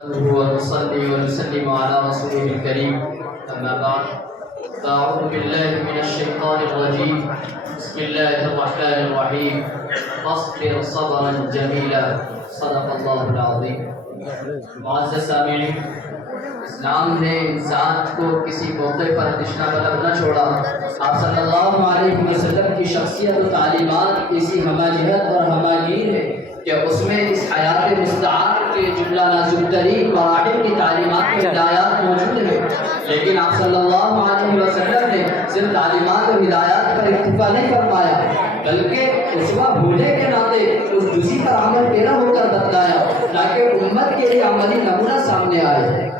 ونصلي ونسلم على رسوله الكريم أما بعد فأعوذ بالله من الشيطان الرجيم بسم الله الرحمن الرحيم فاصبر صبرا جميلا صدق الله العظيم. معزز سامعین، اسلام نے انسان کو کسی موقع پر تشنا طلب نہ چھوڑا. آپ صلی اللہ علیہ وسلم کی شخصیت و تعلیمات ایسی ہماجہت اور ہماگیر ہے کہ اس میں اس حیات مستعار کے جملہ نازل ترین مراحل کی تعلیمات و ہدایات موجود ہیں. لیکن آپ صلی اللہ علیہ وسلم نے صرف تعلیمات و ہدایات پر اکتفا نہیں فرمایا، بلکہ اسوہ ہونے کے ناطے اس جزی پر عمل پیرا ہو کر بتلایا تاکہ امت کے لیے عملی نمونہ سامنے آئے.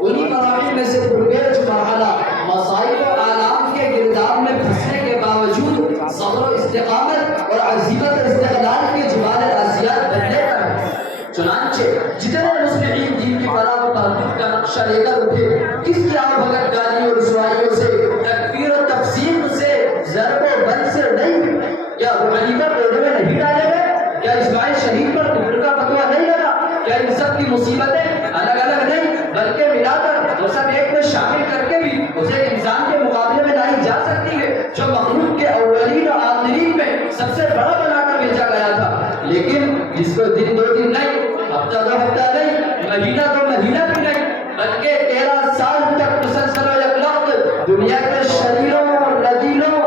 انہی مراحل میں سے پرگیج مرحلہ مصائب و آلام کے گرداب میں پھنسنے کے باوجود صبر و استقامت اور عزیمت و استقلال کے جبال راسیات بننے پر. چنانچہ جتنے مسلمین دین کی فلاح و تحقیق کا نقشہ لے کر اٹھے، کس کی آب بھگت گالیوں اور رسوائیوں سے، تکفیر و تفسیر سے، ضرب و بند سے نہیں. کیا ابو حنیفہ روڈ میں نہیں ڈالے گئے؟ کیا اسماعیل شہید پر کفر کا فتویٰ نہیں لگا؟ کیا ان سب کی مصیبتیں الگ الگ نہیں بلکہ ملا کر وہ سب ایک میں شامل کر کے بھی اسے انسان کے مقابلے میں لائی جا سکتی ہے جو مخلوق کے اولین و آخرین میں سب سے بڑا بنا کر بھیجا گیا تھا؟ لیکن جس کو دن دو دن نہیں، ہفتہ دو ہفتہ نہیں، مہینہ دو مہینہ بھی نہیں، بلکہ 13 سال تک مسلسل و یکلخت دنیا کے شریروں، ندیلوں،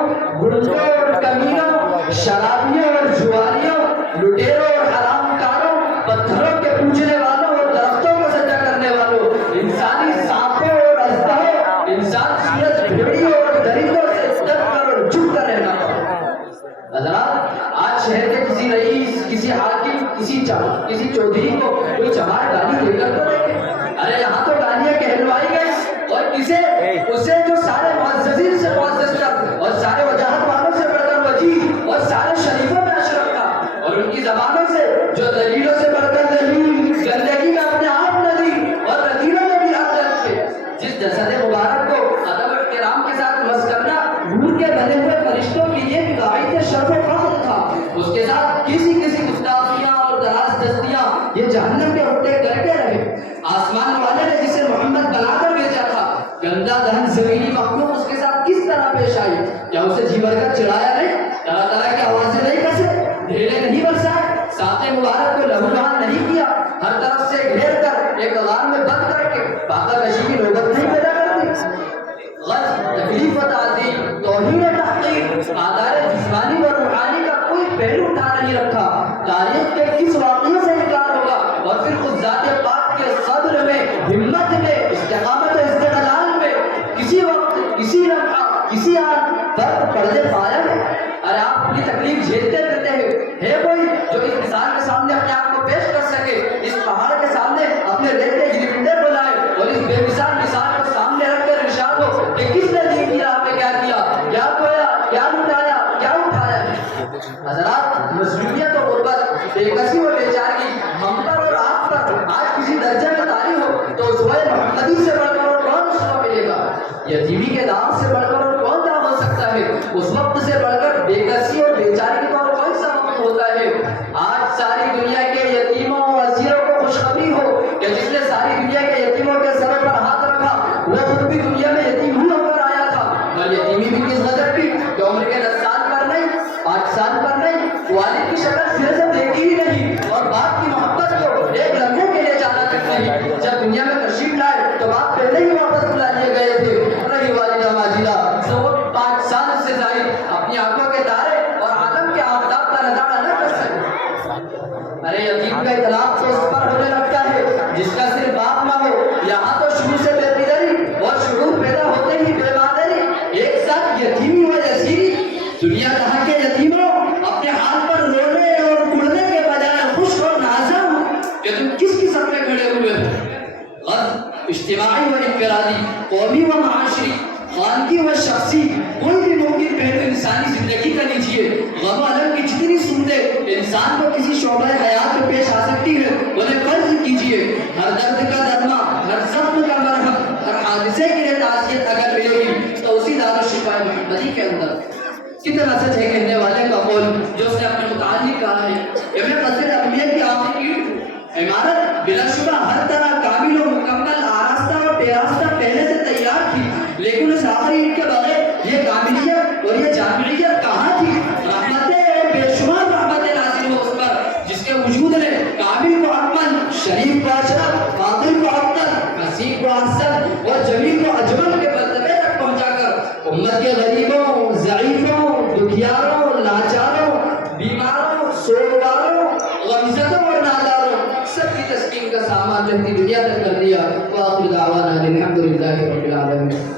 گنڈوں اور کمینوں، شرابیوں اور جواریوں، لٹیروں اور حرام کاروں، پتھروں کے پوجنے والوں اور درختوں کو سجدہ کرنے والوں، انسانی سانپوں اور اژدہوں، انسان سورج بھیڑیوں اور درندوں سے ڈر کر اور جھک کر رہنا پڑا. حضرات، آج شہر کے کسی رئیس، کسی حاکم، کسی چودھری کو کوئی چمار گالی دے کر تو دیکھے. ارے یہاں تو گالیاں کہلوائی گئی اور اسے جو سارے معززین سے معزز تھا اور سارے وجاہت والوں سے بڑھ کر وجیہ اور سارے شریفوں میں اشرف تھا اور ان کی زبانوں سے جو دلیلوں سے بڑھ کر دلیل، گندگی کا اپنے آپ ندی اور رتیلوں میں بھی حق رکھتے. جس جسد مبارک کو ادب و احترام کے ساتھ مس کرنا نور کے بنے ہوئے فرشتوں کے لیے بھی باعث شرف و فخر تھا، اس کے ساتھ کسی گستاخیاں اور دراز دستیاں یہ جہنم کے اٹھے کرتے رہے. آسمان والے نے جسے محمد بنا کر بھیجا تھا، گندا دہن زمینی مخلوق اس کے ساتھ کس طرح پیش آئی؟ کیا اسے جی بھر کر چڑھایا نہیں؟ طرح طرح کی آوازیں نہیں کسے، ڈھیلے نہیں برسائے، ساتھ مبارک کو لہو لہان نہیں کیا، ہر طرف سے گھیر کر ایک غار میں بند کر کے باقا کشی کی نوبت نہیں پیدا کر دی. غرض، تکلیف و تعظیم، توہین و تحقیر، آدار جسمانی و روحانی کا کوئی پہلو اٹھا نہیں رکھا. تاریخ کے کس واقعے سے انکار ہوگا اور پھر خود ذات پاک کے صبر میں، ہمت میں، استقامت و استقلال میں کسی وقت، کسی لمحہ، کسی آن فرق پردے پایا ہے؟ ارے آپ اپنی تکلیف جھیلتے رہتے ہیں، ہے کوئی جو اس مثال کے سامنے اپنے آپ کو پیش کر سکے، اس پہاڑ کے سامنے اپنے ریت کے گرونڈے بلائے اور اس بے مثال کو سامنے رکھ کر ارشاد ہو کہ کس نے دین کی راہ پہ کیا کیا، کیا کھویا، کیا لٹایا، کیا اٹھایا ہے؟ حضرات، مظلومیت و غربت، بے کسی و بے چارگی ہم پر اور آپ پر آج کسی درجے میں طاری ہو تو اسوہ محمدی سے بڑھ کر اور کون اسوہ ملے گا؟ یتیمی کے دام سے بڑھ کر اور کون دام ہو سکتا ہے؟ اس وقت سے بڑھ کر بے کسی اور بے چارگی کا اور کون سا وقت ہوتا ہے؟ آج ساری دنیا کے یتیموں اور اسیروں کو خوشخبری ہو کہ جس نے ساری دنیا کے یتیموں کے سر پر ہاتھ رکھا وہ خود بھی دنیا میں یتیم ہی ہو کر آیا تھا. اور یتیمی بھی کس قدر کی کہ عمر کے 10 سال پر نہیں، 5 سال پر نہیں، والد کی شکل سرے سے دیکھی ہی نہیں اور باپ کی محبت کو ایک لمحے کے لیے جانا تک نہیں. جب دنیا میں تشریف لائے تو باپ پہلے ہی واپس بلا لیے گئے تھے. رہی والدہ ماجدہ جو 5 سال سے زائد اپنی آنکھوں کے تارے اور عالم کے آفتاب کا نظارہ نہ کر سکے. ارے یتیم کا اطلاق تو اس پر ہونے لگتا ہے جس کا صرف باپ نہ ہو. یہاں تو شروع سے بے پدری اور شعور پیدا ہوتے ہی بے مادری ایک ساتھ یتیمی و یسیری. دنیا جہاں کے یتیموں اپنے حال پر رونے اور کڑنے کے بجائے خوش اور نازا ہو کہ تم کس قسم میں کھڑے ہوئے ہو. غرض، اجتماعی و انفرادی، قومی و معاشری، خاندی و شخصی، کوئی بھی ممکن پہلو انسانی زندگی کا لیجیے. غم و الم کی جتنی صورتیں انسان کو کسی شعبہ حیات میں پیش آ سکتی ہے انہیں فرض کیجیے. ہر درد کا درما، ہر زخم کا مرہم، ہر حادثے کے لیے تعزیت اگر ملے گی تو اسی دار الشفا محمدی کے اندر. کتنا سچ ہے کہنے والے کا قول جو اس نے اپنے متعلق کہا ہے، ابن قصر امیہ کی آخری عمارت بلا شبہ ہر طرح کامل الدنيا وآخر دعوانا الحمد لله رب العالمين.